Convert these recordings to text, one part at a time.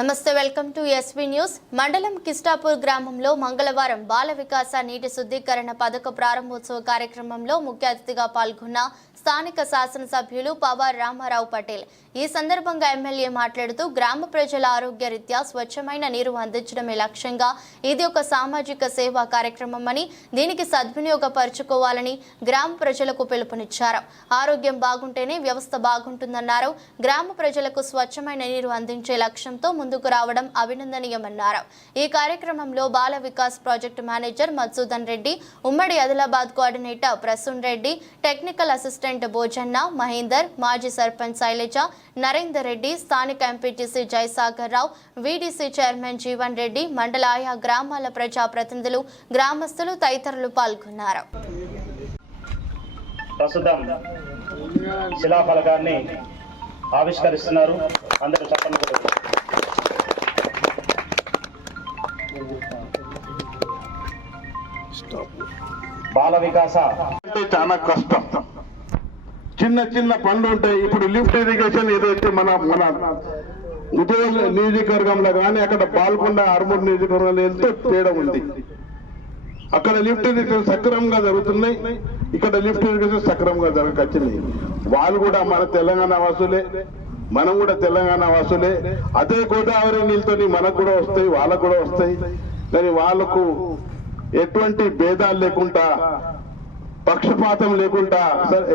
నమస్తే welcome to SV news. మండలం కిస్టాపూర్ గ్రామంలో మంగళవారం బాల వికాస నీటి శుద్ధీకరణ పథక ప్రారంభోత్సవ కార్యక్రమంలో ముఖ్య అతిథిగా పాల్గొన్న స్థానిక శాసనసభ్యులు పవార్ రామారావు పటేల్. ఈ సందర్భంగా ఎమ్మెల్యే మాట్లాడుతూ గ్రామ ప్రజల ఆరోగ్య రీత్యా స్వచ్ఛమైన నీరు అందించడమే లక్ష్యంగా ఇది ఒక సామాజిక సేవా కార్యక్రమమని, దీనికి సద్వినియోగపరచుకోవాలని గ్రామ ప్రజలకు పిలుపునిచ్చారు. ఆరోగ్యం బాగుంటేనే వ్యవస్థ బాగుంటుందన్నారు. గ్రామ ప్రజలకు స్వచ్ఛమైన నీరు అందించే లక్ష్యంతో ముందుకు రావడం అభినందనీయమన్నారు. ఈ కార్యక్రమంలో బాల వికాస్ ప్రాజెక్టు మేనేజర్ మధుసూదన్ రెడ్డి, ఉమ్మడి Adilabad coordinator Prasoon Reddy, technical assistant Bhojanna, Mahender, మాజీ సర్పంచ్ శైలజ, నరేందర్ రెడ్డి, స్థానిక ఎంపీటీసీ జయసాగర్ రావు, వీడీసీ చైర్మన్ జీవన్ రెడ్డి, మండల ఆయా గ్రామాల ప్రజా ప్రతినిధులు, గ్రామస్తులు తదితరులు పాల్గొన్నారు. ప్రస్తుతం శిలాఫలకాన్ని ఆవిష్కరిస్తున్నారు. అందరూ చెప్పండి. బాల వికాస అంటే చాలా కష్టం. చిన్న చిన్న పనులు ఉంటాయి. ఇప్పుడు లిఫ్ట్ ఇరిగేషన్ ఏదైతే మన ఉదయం నియోజకవర్గంలో కానీ అక్కడ పాల్గొండ ఆర్మూర్ నియోజకవర్గంలో ఎంతో తేడా ఉంది. అక్కడ లిఫ్ట్ ఇరిగేషన్ సక్రమంగా జరుగుతున్నాయి, ఇక్కడ లిఫ్ట్ ఇరిగేషన్ సక్రమంగా జరగచ్చింది. వాళ్ళు కూడా మన తెలంగాణ వాసులే, మనం కూడా తెలంగాణ వాసులే. అదే గోదావరి నీళ్ళతో మనకు కూడా వస్తాయి, వాళ్ళకు కూడా వస్తాయి. కానీ వాళ్ళకు ఎటువంటి భేదాలు లేకుండా, పక్షపాతం లేకుండా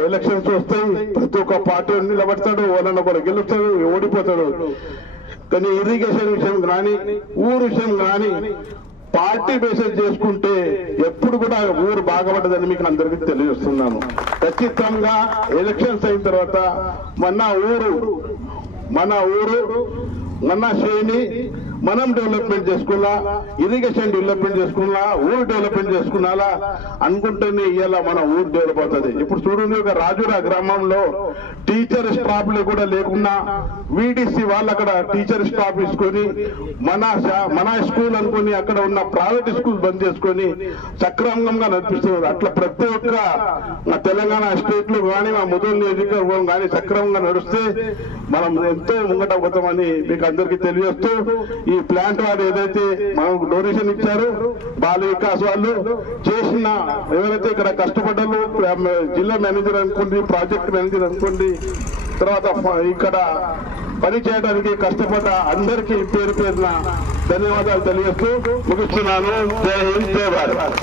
ఎలక్షన్స్ వస్తాయి. ప్రతి ఒక్క పార్టీ నిలబడతాడు, వాళ్ళని కూడా గెలుస్తాడు, ఓడిపోతాడు. కానీ ఇరిగేషన్ విషయం కానీ, ఊరు విషయం కానీ పార్టీ బేసిస్ చేసుకుంటే ఎప్పుడు కూడా ఊరు బాగుపడ్డదని మీకు అందరికీ తెలియజేస్తున్నాను. ఖచ్చితంగా ఎలక్షన్స్ అయిన తర్వాత మన ఊరు మన శ్రేణి మనం డెవలప్మెంట్ చేసుకున్నా, ఇరిగేషన్ డెవలప్మెంట్ చేసుకున్నా, ఊరు డెవలప్మెంట్ చేసుకున్నా అనుకుంటేనే ఇవాళ మన ఊరు డెవలప్ అవుతుంది. ఇప్పుడు చూడండి, ఒక రాజురా గ్రామంలో టీచర్ స్టాఫ్ కూడా లేకున్నా వీడీసీ వాళ్ళు అక్కడ టీచర్ స్టాఫ్ తీసుకొని మన స్కూల్ అనుకుని అక్కడ ఉన్న ప్రైవేట్ స్కూల్ బంద్ చేసుకొని సక్రమంగా నడిపిస్తున్నారు. అట్లా ప్రతి ఒక్క మా తెలంగాణ స్టేట్ లో కానీ మా ముదూరు నియోజకవర్గం కానీ సక్రమంగా నడిస్తే మనం ఎంతో ముంగట పోతామని మీకు అందరికీ తెలియజేస్తూ, ఈ ప్లాంట్ వారు ఏదైతే మనకు డొనేషన్ ఇచ్చారో బాల వికాస్ వాళ్ళు చేసిన, ఎవరైతే ఇక్కడ కష్టపడ్డారో జిల్లా మేనేజర్ అనుకోండి, ప్రాజెక్ట్ మేనేజర్ అనుకోండి, తర్వాత ఇక్కడ పని చేయడానికి కష్టపడ్డ అందరికీ పేరు పేరున ధన్యవాదాలు తెలియజేస్తూ ముగిస్తున్నాను. జై హింద్, జై భారత్.